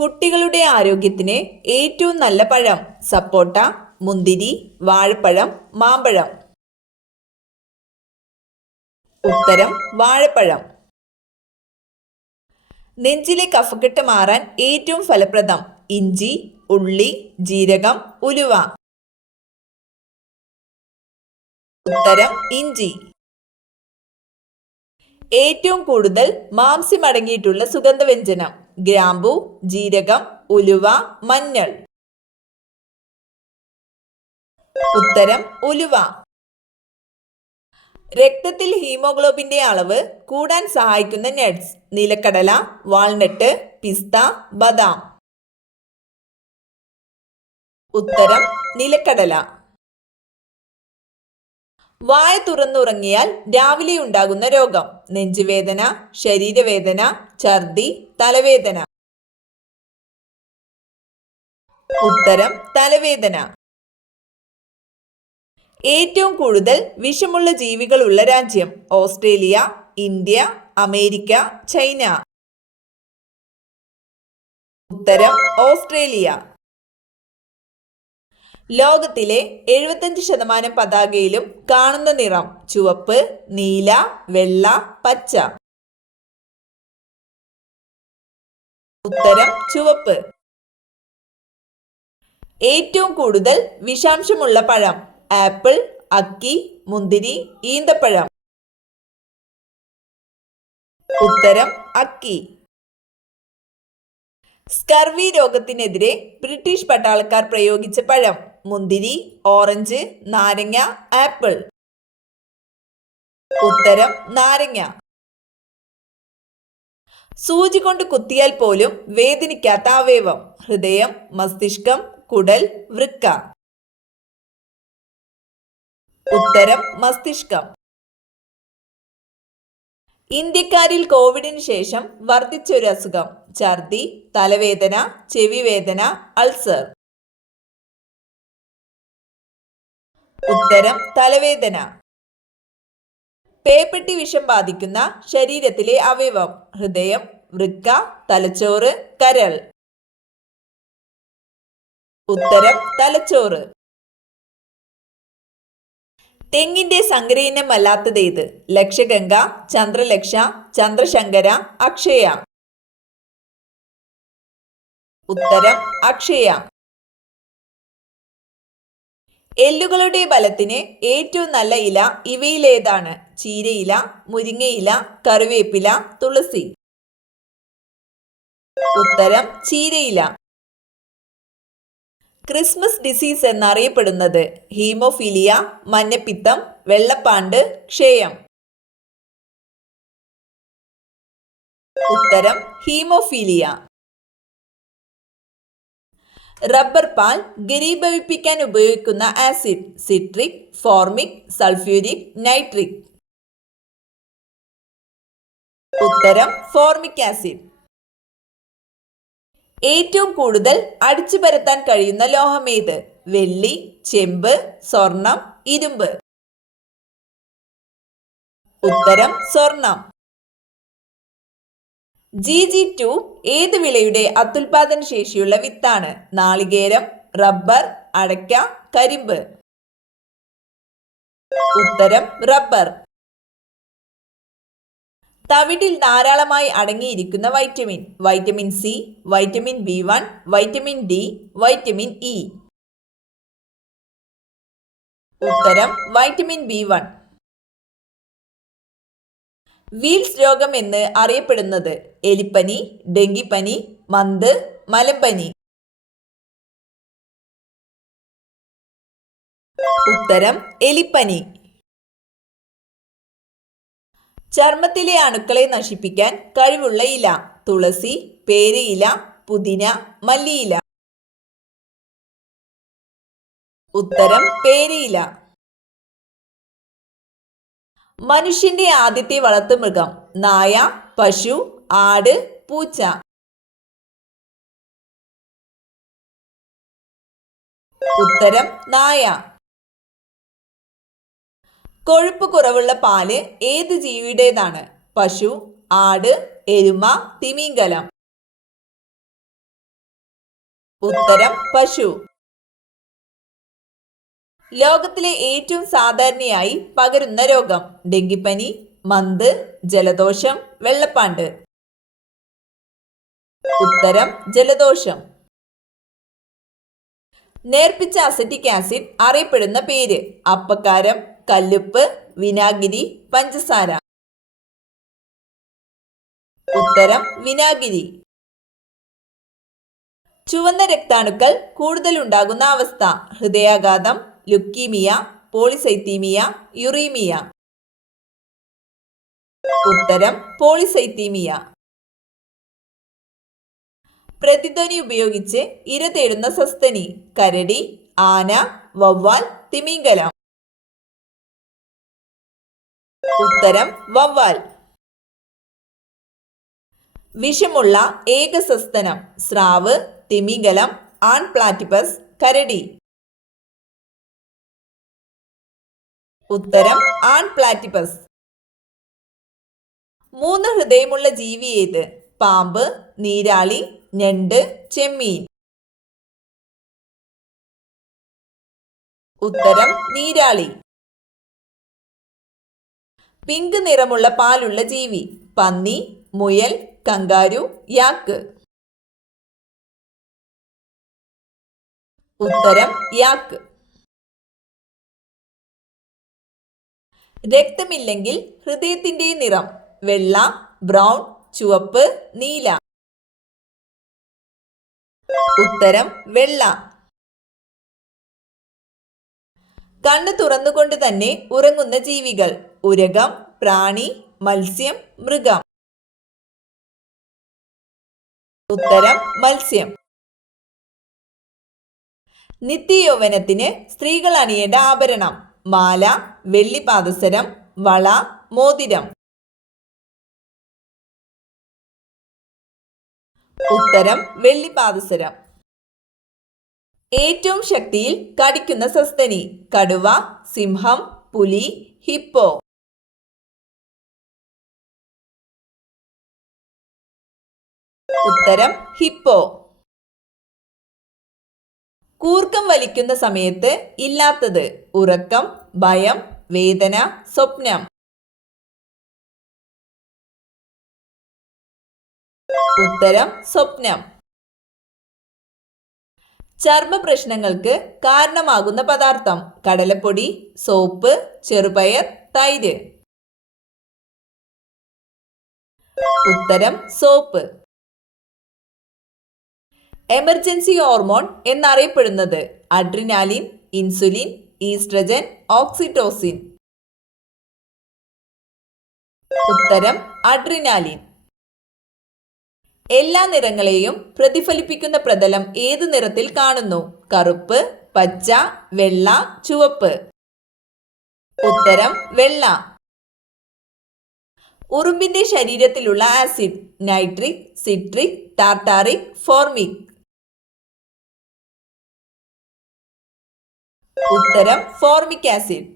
കുട്ടികളുടെ ആരോഗ്യത്തിന് ഏറ്റവും നല്ല പഴം സപ്പോട്ട, മുന്തിരി, വാഴപ്പഴം, മാമ്പഴം. ഉത്തരം വാഴപ്പഴം. നെഞ്ചിലെ കഫക്കെട്ട് മാറാൻ ഏറ്റവും ഫലപ്രദം ഇഞ്ചി, ഉള്ളി, ജീരകം, ഉലുവ. ഉത്തരം ഇഞ്ചി. ഏറ്റവും കൂടുതൽ മാംസ്യം അടങ്ങിയിട്ടുള്ള സുഗന്ധവ്യഞ്ജനം ഗ്രാമ്പു, ജീരകം, ഉലുവ, മഞ്ഞൾ. ഉത്തരം ഉലുവ. രക്തത്തിൽ ഹീമോഗ്ലോബിന്റെ അളവ് കൂടാൻ സഹായിക്കുന്ന നട്ട്സ് നിലക്കടല, വാൾനട്ട്, പിസ്ത, ബദാം. ഉത്തരം നിലക്കടല. വായ തുറന്നുറങ്ങിയാൽ രാവിലെ ഉണ്ടാകുന്ന രോഗം നെഞ്ചുവേദന, ശരീരവേദന, ഛർദി, തലവേദന. ഉത്തരം തലവേദന. ഏറ്റവും കൂടുതൽ വിഷമുള്ള ജീവികളുള്ള രാജ്യം ഓസ്ട്രേലിയ, ഇന്ത്യ, അമേരിക്ക, ചൈന. ഉത്തരം ഓസ്ട്രേലിയ. ലോകത്തിലെ 75% പതാകയിലും കാണുന്ന നിറം ചുവപ്പ്, നീല, വെള്ള, പച്ച. ഉത്തരം ചുവപ്പ്. ഏറ്റവും കൂടുതൽ വിഷാംശമുള്ള പഴം ആപ്പിൾ, അക്കി, മുന്തിരി, ഈന്തപ്പഴം. ഉത്തരം അക്കി. സ്കർവി രോഗത്തിനെതിരെ ബ്രിട്ടീഷ് പട്ടാളക്കാർ പ്രയോഗിച്ച പഴം മുന്തിരി, ഓറഞ്ച്, നാരങ്ങ, ആപ്പിൾ. ഉത്തരം നാരങ്ങ. സൂചി കൊണ്ട് കുത്തിയാൽ പോലും വേദനിക്കാത്ത അവയവം ഹൃദയം, മസ്തിഷ്കം, കുടൽ, വൃക്ക. ഉത്തരം മസ്തിഷ്കം. ഇന്ത്യക്കാരിൽ കോവിഡിന് ശേഷം വർദ്ധിച്ച ഒരു അസുഖം ഛർദി, തലവേദന, ചെവിവേദന, അൾസർ. ഉത്തരം തലവേദന. പേപ്പട്ടി വിഷം ബാധിക്കുന്ന ശരീരത്തിലെ അവയവം ഹൃദയം, വൃക്ക, തലച്ചോറ്, കരൾ. ഉത്തരം തലച്ചോറ്. തെങ്ങിന്റെ സങ്കരയിനമല്ലാത്തതേത് ലക്ഷഗംഗ, ചന്ദ്രലക്ഷ, ചന്ദ്രശങ്കര, അക്ഷയ. ഉത്തരം അക്ഷയ. എല്ലുകളുടെ ബലത്തിന് ഏറ്റവും നല്ല ഇല ഇവയിലേതാണ് ചീരയില, മുരിങ്ങയില, കറിവേപ്പില, തുളസി. ഉത്തരം ചീരയില. ക്രിസ്മസ് ഡിസീസ് എന്നറിയപ്പെടുന്നത് ഹീമോഫീലിയ, മഞ്ഞപ്പിത്തം, വെള്ളപ്പാണ്ട്, ക്ഷയം. ഉത്തരം ഹീമോഫീലിയ. റബ്ബർ പാൽ ഘനീഭവിപ്പിക്കാൻ ഉപയോഗിക്കുന്ന acid citric, formic, sulphuric, nitric. ഉത്തരം ഫോർമിക് ആസിഡ്. ഏറ്റവും കൂടുതൽ അടിച്ചു പരത്താൻ കഴിയുന്ന ലോഹമേത് വെള്ളി, ചെമ്പ്, സ്വർണം, ഇരുമ്പ്. ഉത്തരം സ്വർണം. GG2 ഏത് വിളയുടെ അത്യുൽപാദന ശേഷിയുള്ള വിത്താണ് നാളികേരം, റബ്ബർ, അടയ്ക്ക, കരിമ്പ്. ഉത്തരം റബ്ബർ. തവിടിൽ ധാരാളമായി അടങ്ങിയിരിക്കുന്ന vitamin vitamin C, vitamin B1, vitamin D, vitamin E. ഉത്തരം വൈറ്റമിൻ B1. വീൽസ് രോഗം എന്ന് അറിയപ്പെടുന്നത് എലിപ്പനി, ഡെങ്കിപ്പനി, മന്ത്, മലമ്പനി. ഉത്തരം എലിപ്പനി. ചർമ്മത്തിലെ അണുക്കളെ നശിപ്പിക്കാൻ കഴിവുള്ള ഇല തുളസി, പേരയില, പുതിന, മല്ലിയില. ഉത്തരം പേരയില. മനുഷ്യന്റെ ആദ്യത്തെ വളർത്തുമൃഗം നായ, പശു, ആട്, പൂച്ച. ഉത്തരം നായ. കൊഴുപ്പ് കുറവുള്ള പാല് ഏത് ജീവിയുടേതാണ് പശു, ആട്, എരുമ, തിമിംഗലം. ഉത്തരം പശു. ലോകത്തിലെ ഏറ്റവും സാധാരണയായി പകരുന്ന രോഗം? ഡെങ്കിപ്പനി, മന്ത്, ജലദോഷം, വെള്ളപ്പാണ്ട്. ഉത്തരം ജലദോഷം. നേർപ്പിച്ച അസറ്റിക് ആസിഡ് അറിയപ്പെടുന്ന പേര്? അപ്പക്കാരം, കല്ലുപ്പ്, വിനാഗിരി, പഞ്ചസാര. ഉത്തരം വിനാഗിരി. ചുവന്ന രക്താണുക്കൾ കൂടുതൽ ഉണ്ടാകുന്ന അവസ്ഥ? ഹൃദയാഘാതം, ലുക്കീമിയ, പോളിസൈത്തീമിയ, യുറീമിയ. ഉത്തരം പോളിസൈത്തീമിയ. പ്രതിധ്വനി ഉപയോഗിച്ച് ഇര തേടുന്ന സസ്തനി? കരടി, ആന, വവ്വാൽ, തിമിംഗലം. ഉത്തരം വവ്വാൽ. വിഷമുള്ള ഏക സസ്തനം? സ്രാവ്, തിമിംഗലം, ആൺ പ്ലാറ്റിപ്പസ്, കരടി. ഉത്തരം ആൺ പ്ലാറ്റിപ്പസ്. 3 ഹൃദയമുള്ള ജീവി ഏത്? പാമ്പ്, നീരാളി, ഞണ്ട്, ചെമ്മീൻ. ഉത്തരം നീരാളി. പിങ്ക് നിറമുള്ള പാലുള്ള ജീവി? പന്നി, മുയൽ, കങ്കാരു, യാക്ക്. ഉത്തരം യാക്ക്. രക്തമില്ലെങ്കിൽ ഹൃദയത്തിന്റെ നിറം? വെള്ള, ബ്രൗൺ, ചുവപ്പ്, നീല. ഉത്തരം വെള്ള. കണ്ണ് തുറന്നുകൊണ്ട് തന്നെ ഉറങ്ങുന്ന ജീവികൾ? ഉരഗം, പ്രാണി, മത്സ്യം, മൃഗം. ഉത്തരം മത്സ്യം. നിത്യയൗവനത്തിന് സ്ത്രീകൾ അണിയേണ്ട ആഭരണം? മാല, വെള്ളിപാദസരം, വള, മോതിരം. ഉത്തരം വെള്ളിപാദസരം. ഏറ്റവും ശക്തിയിൽ കടിക്കുന്ന സസ്തനി? കടുവ, സിംഹം, പുലി, ഹിപ്പോ. ഉത്തരം ഹിപ്പോ. കൂർക്കം വലിക്കുന്ന സമയത്ത് ഇല്ലാത്തത്? ഉറക്കം, ഭയം, വേദന, സ്വപ്നം. ഉത്തരം സ്വപ്നം. ചർമ്മ പ്രശ്നങ്ങൾക്ക് കാരണമാകുന്ന പദാർത്ഥം? കടലപ്പൊടി, സോപ്പ്, ചെറുപയർ, തൈര്. ഉത്തരം സോപ്പ്. എമർജൻസി ഹോർമോൺ എന്നറിയപ്പെടുന്നത്? Adrenaline, insulin, oestrogen, oxytocin. ഉത്തരം അഡ്രിനാലിൻ. എല്ലാ നിറങ്ങളെയും പ്രതിഫലിപ്പിക്കുന്ന പ്രതലം ഏത് നിറത്തിൽ കാണുന്നു? കറുപ്പ്, പച്ച, വെള്ള, ചുവപ്പ്. ഉത്തരം വെള്ള. ഉറുമ്പിന്റെ ശരീരത്തിലുള്ള acid? Nitric, citric, tartaric, formic. ഉത്തരം ഫോർമിക് ആസിഡ്.